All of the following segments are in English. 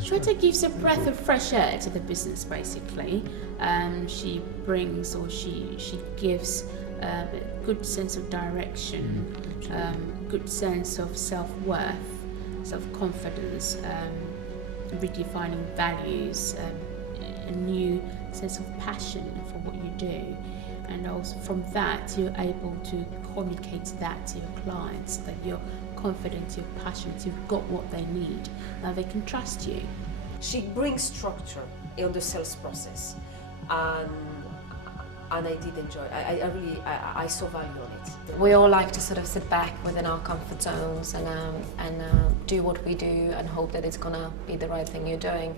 Shweta gives a breath of fresh air to the business, basically. She brings, or she gives a good sense of direction, good sense of self-worth, self-confidence, redefining values, a new sense of passion for what you do. And also from that, you're able to communicate that to your clients, that you're confident, you're passionate, you've got what they need. Now they can trust you. She brings structure in the sales process, and I did enjoy it. I saw value on it. We all like to sort of sit back within our comfort zones and do what we do and hope that it's gonna be the right thing you're doing.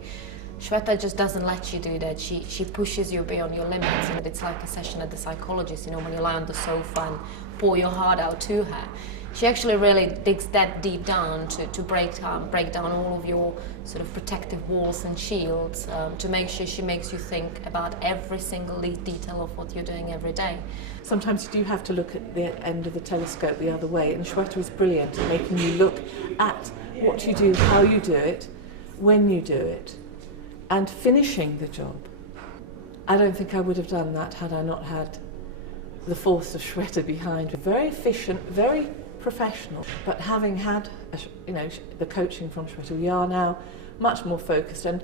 Shweta just doesn't let you do that. She pushes you beyond your limits, and it's like a session at the psychologist, you know, when you lie on the sofa and pour your heart out to her. She actually really digs that deep down to break down all of your sort of protective walls and shields, to make sure she makes you think about every single detail of what you're doing every day. Sometimes you do have to look at the end of the telescope the other way, and Shweta is brilliant at making you look at what you do, how you do it, when you do it, and finishing the job. I don't think I would have done that had I not had the force of Shweta behind. Very efficient, very professional, but having had the coaching from Shweta, we are now much more focused, and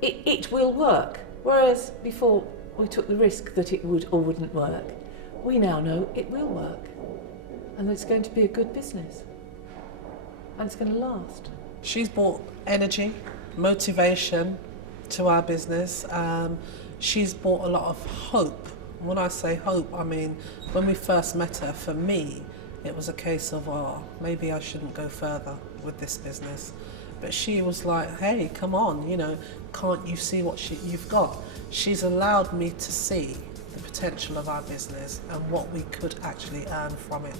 it will work. Whereas before we took the risk that it would or wouldn't work, we now know it will work, and it's going to be a good business, and it's going to last. She's brought energy, motivation to our business. She's brought a lot of hope. When I say hope, I mean when we first met her, for me, it was a case of, oh, maybe I shouldn't go further with this business. But she was like, hey, come on, you know, can't you see what you've got? She's allowed me to see the potential of our business and what we could actually earn from it.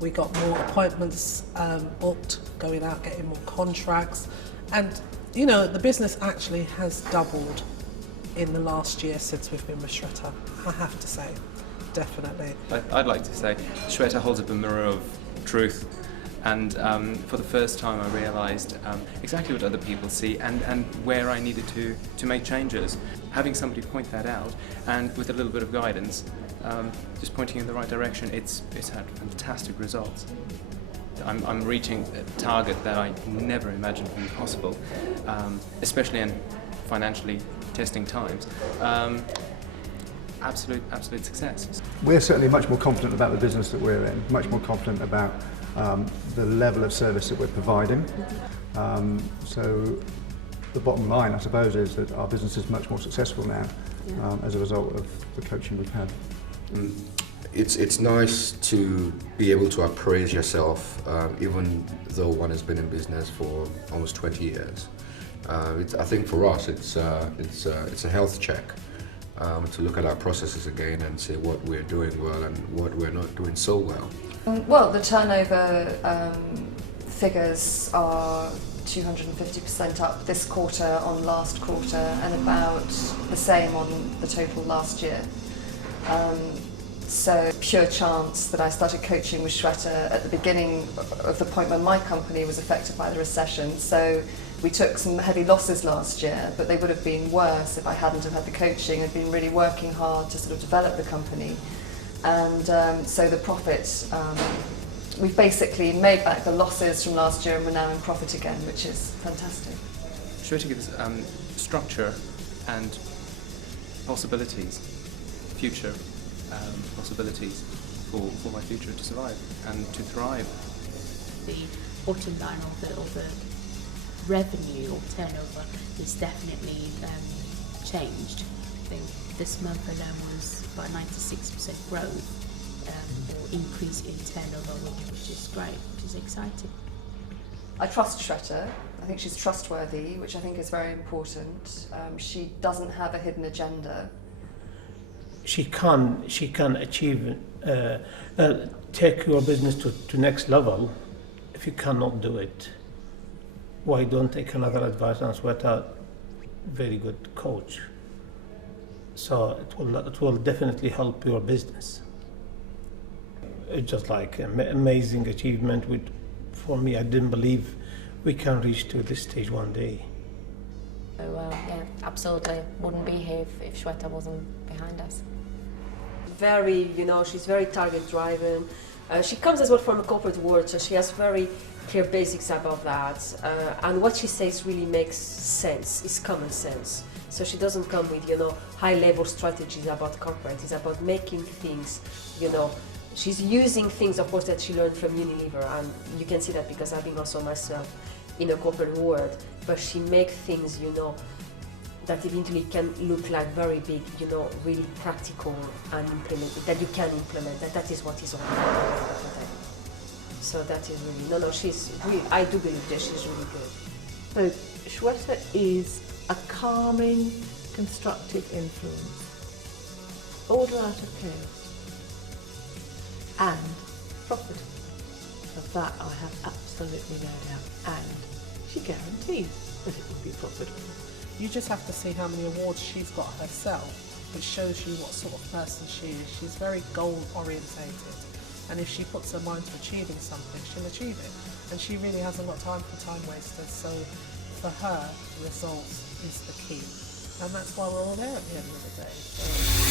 We got more appointments booked, going out, getting more contracts. And, you know, the business actually has doubled in the last year since we've been with Shweta, I have to say. Definitely. I'd like to say Shweta holds up a mirror of truth, and for the first time I realised exactly what other people see and where I needed to make changes. Having somebody point that out, and with a little bit of guidance, just pointing in the right direction, it's had fantastic results. I'm reaching a target that I never imagined would be possible, especially in financially testing times. Absolute success. We're certainly much more confident about the business that we're in, much more confident about the level of service that we're providing. So the bottom line, I suppose, is that our business is much more successful now as a result of the coaching we've had. It's nice to be able to appraise yourself, even though one has been in business for almost 20 years. I think for us, it's a health check. To look at our processes again and say what we're doing well and what we're not doing so well. Well, the turnover figures are 250% up this quarter on last quarter, and about the same on the total last year. So pure chance that I started coaching with Shweta at the beginning of the point when my company was affected by the recession. So we took some heavy losses last year, but they would have been worse if I hadn't have had the coaching and been really working hard to sort of develop the company. And so the profit, we've basically made back the losses from last year, and we're now in profit again, which is fantastic. Shweta gives structure and possibilities, future possibilities for my future to survive and to thrive. The bottom line of the revenue or turnover is definitely changed. I think this month alone was about 96% growth or increase in turnover, which is great, which is exciting. I trust Shweta. I think she's trustworthy, which I think is very important. She doesn't have a hidden agenda. She can achieve, take your business to next level. If you cannot do it, why don't take another advice on Shweta? Very good coach. So it will definitely help your business. It's just like an amazing achievement. For me, I didn't believe we can reach to this stage one day. So yeah, absolutely wouldn't be here if Shweta wasn't behind us. Very, she's very target driven. She comes as well from a corporate world, so she has very clear basics about that. And what she says really makes sense, it's common sense. So she doesn't come with, high level strategies about corporate. It's about making things, she's using things, of course, that she learned from Unilever. And you can see that because I've been also myself in a corporate world. But she makes things, that eventually can look like very big, really practical and implemented, that you can implement, that is what is all about. So that is really, she's really, I do believe that she's really good. So Shweta is a calming, constructive influence, order out of chaos, and profitable. Of that I have absolutely no doubt, and she guarantees that it will be profitable. You just have to see how many awards she's got herself, which shows you what sort of person she is. She's very goal orientated, and if she puts her mind to achieving something, she'll achieve it. And she really hasn't got time for time wasters, so for her, results is the key. And that's why we're all there at the end of the day. So.